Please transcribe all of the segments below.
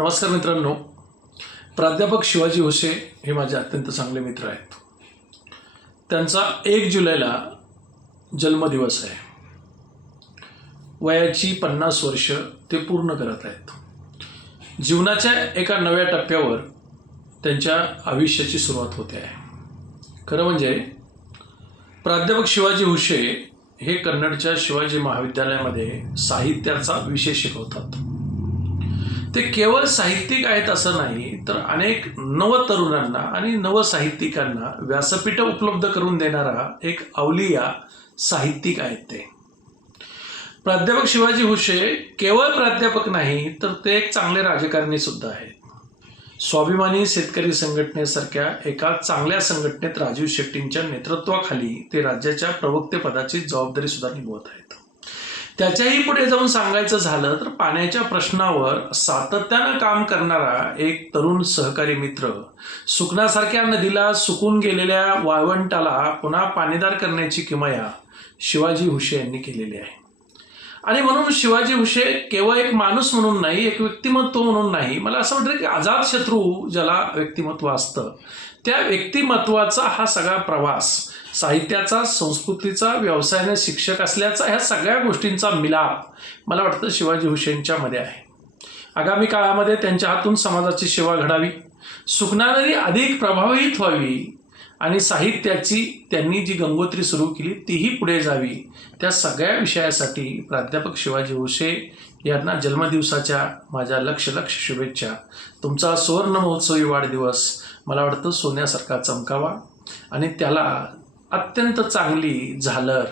नमस्कार मित्रांनो. प्राध्यापक शिवाजी होसे हे माझे अत्यंत चांगले मित्र आहेत. त्यांचा एक जुलैला जन्मदिवस आहे. वयाची पन्नास वर्ष ते पूर्ण करत आहेत. जीवनाच्या एका नव्या टप्प्यावर त्यांच्या आयुष्याची सुरुवात होते आहे. खरं म्हणजे प्राध्यापक शिवाजी हुशे हे कन्नडच्या शिवाजी महाविद्यालयामध्ये साहित्याचा विषय शिकवतात. ते केवळ साहित्यिक आहेत असं नाही तर अनेक नवतरुणांना आणि नवसाहित्यिकांना व्यासपीठ उपलब्ध करून देणारा एक अवलिया साहित्यिक आहेत ते. प्राध्यापक शिवाजी हुशे केवळ प्राध्यापक नाही तर ते एक चांगले राजकारणी सुद्धा आहेत. स्वाभिमानी शेतकरी संघटनेसारख्या एका चांगल्या संघटनेत राजीव शेट्टींच्या नेतृत्वाखाली ते राज्याच्या प्रवक्तेपदाची जबाबदारी सुद्धा निभवत आहेत. त्याच्याही पुढे जाऊन सांगायचं झालं तर पाण्याच्या प्रश्नावर सातत्यानं काम करणारा एक तरुण सहकारी मित्र सुकण्यासारख्या नदीला सुकून गेलेल्या वाळवंटाला पुन्हा पाणीदार करण्याची किमया शिवाजी हुशे यांनी केलेली आहे. आणि म्हणून शिवाजी हुशे केवळ एक माणूस म्हणून नाही एक व्यक्तिमत्व म्हणून नाही मला असं वाटतं की आझाद शत्रू ज्याला व्यक्तिमत्व असतं त्या व्यक्तिमत्वाचा हा सगळा प्रवास साहित्याचा संस्कृतीचा व्यवसायाने शिक्षक असल्याचा ह्या सगळ्या गोष्टींचा मिलाप मला वाटतं शिवाजी हुसेनच्यामध्ये आहे. आगामी काळामध्ये त्यांच्या हातून समाजाची सेवा घडावी सुखनानरी अधिक प्रभावित व्हावी आणि साहित्याची त्यांनी जी गंगोत्री सुरू केली तीही पुढे जावी त्या सगळ्या विषयासाठी प्राध्यापक शिवाजी हुसे यांना जन्मदिवसाच्या माझ्या लक्ष लक्ष शुभेच्छा. तुमचा सुवर्ण महोत्सवी वाढदिवस मला वाटतं सोन्यासारखा चमकावा आणि त्याला अत्यंत चांगली झालर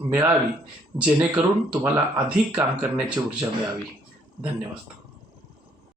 मिळावी जेणेकरून तुम्हाला अधिक काम करण्याची ऊर्जा मिळावी. धन्यवाद.